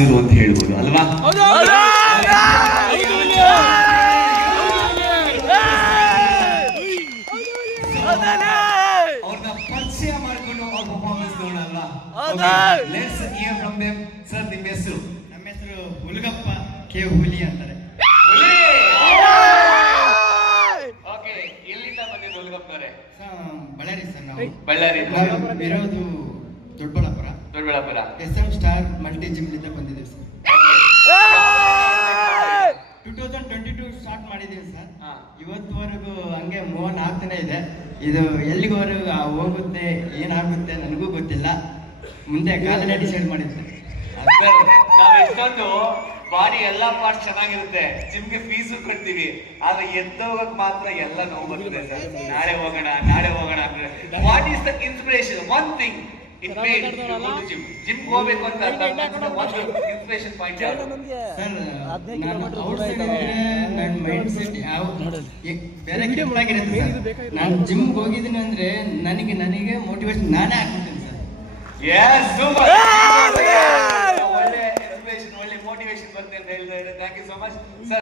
ರಾಸಿರು ಅಂತ ಹೇಳ್ಬೋದು ಅಲ್ವಾ? ಅವ್ರನ್ನ ಪರಿಚಯ ಮಾಡ್ಕೊಂಡು ಅವ್ರ ಪರ್ಫಾರ್ಮೆನ್ಸ್ ನೋಡಲ್ಲ. Let's hear from them. Sir ನಿಮ್ಮ ಹೆಸರು? ನಮ್ಮ ಹೆಸರು ಹುಲಗಪ್ಪ ಕೆ ಹುಲಿ ಅಂತಾರೆ. ಓಕೆ, ಎಲ್ಲಿಂದ ಬಂದಿದ್ದು ಹುಲಗಪ್ಪನವರೇ? ಬಳ್ಳಾರಿ ಸರ್. ನಾವು ಬಳ್ಳಾರಿ ಇರೋದು Doddaballapura. Doddaballapura. SM star multi ಜಿಮ್ಲಿಂದ ಬಂದಿದ್ದೀವಿ ಸರ್. 2022 ಸ್ಟಾರ್ಟ್ ಮಾಡಿದ್ದೀವಿ ಸರ್. ಇವತ್ತುವರೆಗೂ ಹಂಗೆ ಮೂವನ್ ಆಗ್ತಾನೆ ಇದೆ. ಇದು ಎಲ್ಲಿವರೆಗೂ ಹೋಗುತ್ತೆ ಏನಾಗುತ್ತೆ ನನಗೂ ಗೊತ್ತಿಲ್ಲ. ಮುಂದೆ ಕಾಲನೇ ಡಿಸೈಡ್ ಮಾಡಿದ್ದೆ. ನಾವ್ ಎಷ್ಟೊಂದು ಬಾಡಿ ಎಲ್ಲಾ ಪಾರ್ಟ್ ಚೆನ್ನಾಗಿರುತ್ತೆ, ಜಿಮ್ಗೆ ಫೀಸು ಕೊಡ್ತೀವಿ, ಆದ್ರೆ ಎದ್ದೋಗಕ್ ಮಾತ್ರ ಎಲ್ಲ ನೋವು ಬರ್ತದೆ ಸರ್. ನಾಳೆ ಹೋಗೋಣ ಅಂದ್ರೆ what is the inspiration? One thing it made you go to gym. Gym ಹೋಗ್ಬೇಕು ಅಂತ ಒಂದು ಇನ್ಸ್ಪಿರೇಷನ್ ಪಾಯಿಂಟ್ ಯಾವುದು ಸರ್? ನಾನು ಔಟ್ಸೈಡ್ ನನ್ನ ಮೈಂಡ್ ಸೆಟ್ ಯಾವ ಬೇರೆ ಕೆಟ್ಟಾಗಿರುತ್ತೆ ಸರ್. ನಾನು ಜಿಮ್ಗೆ ಹೋಗಿದ್ದೀನಿ ಅಂದ್ರೆ ನನಗೆ ಮೋಟಿವೇಶನ್ ನಾನೇ ಹಾಕ್ಬಿಡ್ತೀನಿ ಸರ್. S, super.